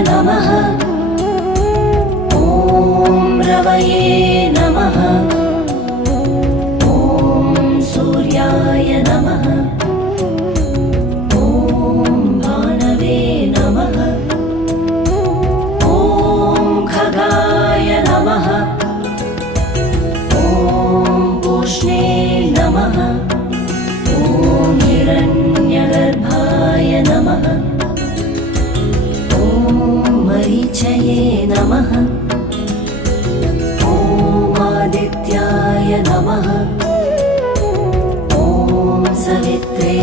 नमः। ॐ रवये नमः। ॐ सूर्याय नमः। ॐ भानवे नमः। ॐ खगाय नमः। ॐ पूष्णे नमः। ॐ हिरण्यगर्भाय नमः। मरीचये नमः। ॐ आदित्याय नमः। ॐ सवित्रे